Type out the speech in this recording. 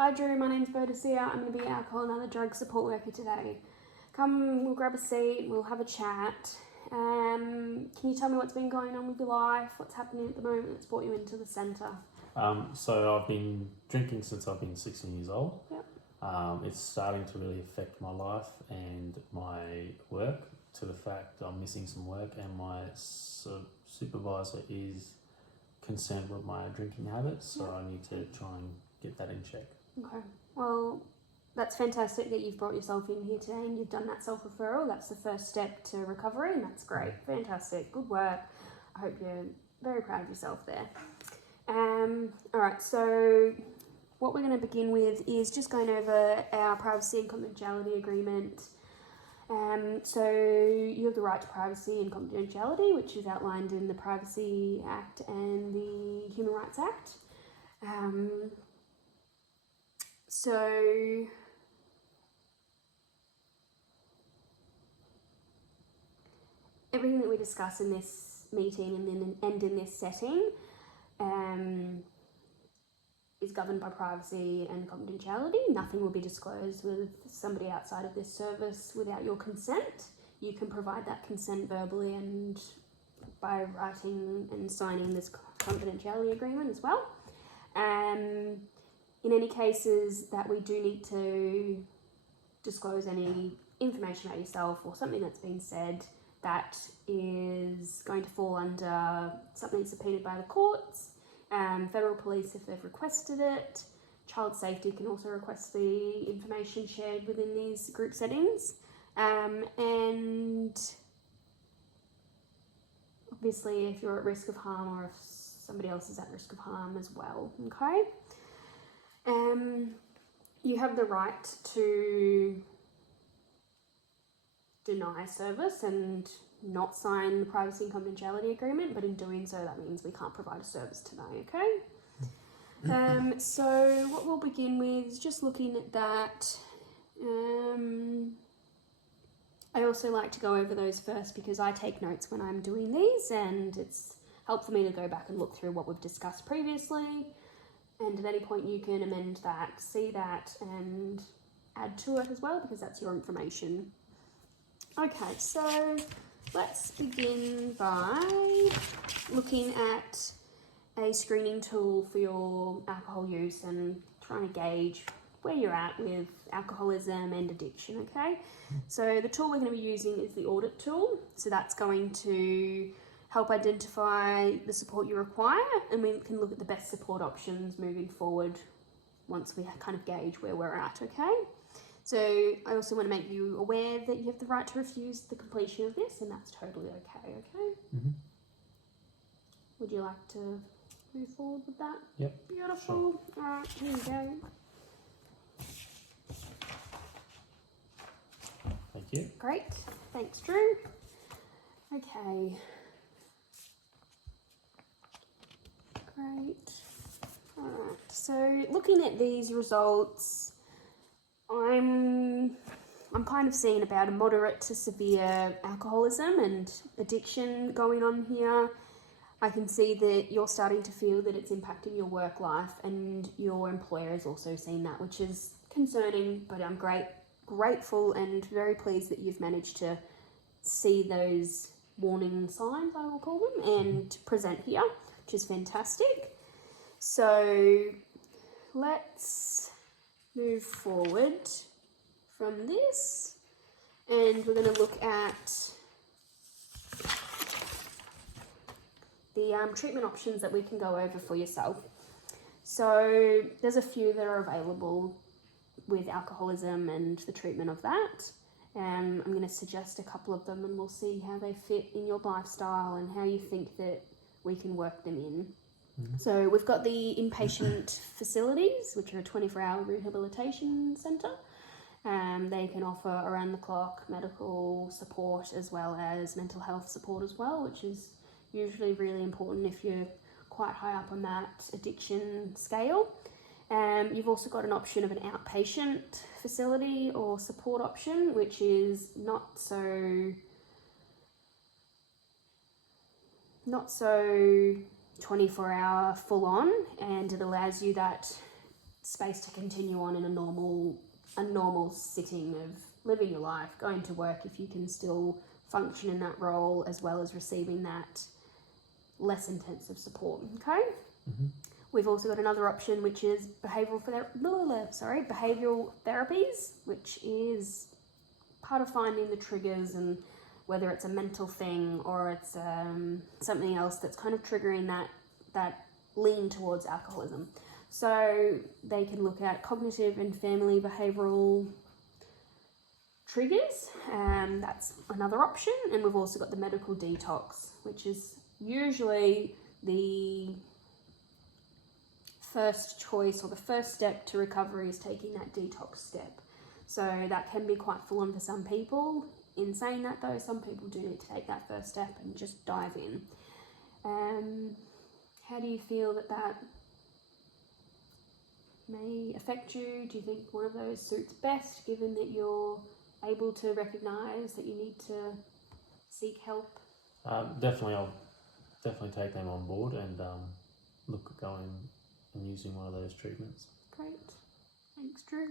Hi Drew, my name's Boadicea. I'm going to be alcohol and other drug support worker today. Come, we'll grab a seat, we'll have a chat. Can you tell me what's been going on with your life? What's happening at the moment that's brought you into the centre? So I've been drinking since I've been 16 years old. Yep. It's starting to really affect my life and my work, to the fact I'm missing some work, and my supervisor is concerned with my drinking habits, so Yep. I need to try and get that in check. Okay, well, that's fantastic that you've brought yourself in here today and you've done that self-referral. That's the first step to recovery, and that's great. Fantastic, good work. I hope you're very proud of yourself there. Alright, so what we're going to begin with is just going over our privacy and confidentiality agreement. So you have the right to privacy and confidentiality, which is outlined in the Privacy Act and the Human Rights Act. So everything that we discuss in this meeting and in this setting is governed by privacy and confidentiality. Nothing will be disclosed with somebody outside of this service without your consent. You can provide that consent verbally and by writing and signing this confidentiality agreement as well. In any cases that we do need to disclose any information about yourself or something that's been said that is going to fall under something subpoenaed by the courts, federal police if they've requested it, child safety can also request the information shared within these group settings, and obviously if you're at risk of harm or if somebody else is at risk of harm as well, okay? You have the right to deny service and not sign the privacy and confidentiality agreement, but in doing so that means we can't provide a service today, okay? So what we'll begin with is just looking at that. I also like to go over those first because I take notes when I'm doing these, and it's helpful for me to go back and look through what we've discussed previously, and at any point you can amend that, see that, and add to it as well, because that's your information. Okay, so let's begin by looking at a screening tool for your alcohol use and trying to gauge where you're at with alcoholism and addiction, okay? So the tool we're going to be using is the audit tool. So that's going to help identify the support you require, and we can look at the best support options moving forward once we kind of gauge where we're at, okay? So I also want to make you aware that you have the right to refuse the completion of this, and that's totally okay, okay? Mm-hmm. Would you like to move forward with that? Yep. Beautiful. Sure. Alright, here we go. Thank you. Great. Thanks, Drew. Okay. Great. Alright, so looking at these results, I'm kind of seeing about a moderate to severe alcoholism and addiction going on here. I can see that you're starting to feel that it's impacting your work life, and your employer has also seen that, which is concerning, but I'm grateful and very pleased that you've managed to see those warning signs, I will call them, and present here, which is fantastic. So let's move forward from this, and we're going to look at the treatment options that we can go over for yourself. So there's a few that are available with alcoholism and the treatment of that. I'm going to suggest a couple of them, and we'll see how they fit in your lifestyle and how you think that we can work them in. Mm-hmm. So we've got the inpatient facilities, which are a 24-hour rehabilitation centre. They can offer around-the-clock medical support as well as mental health support as well, which is usually really important if you're quite high up on that addiction scale. You've also got an option of an outpatient facility or support option, which is not so 24-hour full on, and it allows you that space to continue on in a normal sitting of living your life, going to work, if you can still function in that role as well as receiving that less intensive support. Okay. Mm-hmm. We've also got another option, which is behavioural therapies, which is part of finding the triggers, and whether it's a mental thing or it's something else that's kind of triggering that lean towards alcoholism. So they can look at cognitive and family behavioural triggers. That's another option. And we've also got the medical detox, which is usually the first choice or the first step to recovery, is taking that detox step. So that can be quite full on for some people. In saying that though, some people do need to take that first step and just dive in. How do you feel that may affect you? Do you think one of those suits best, given that you're able to recognise that you need to seek help? Definitely, I'll definitely take them on board and look at going and using one of those treatments. Great. Thanks, Drew.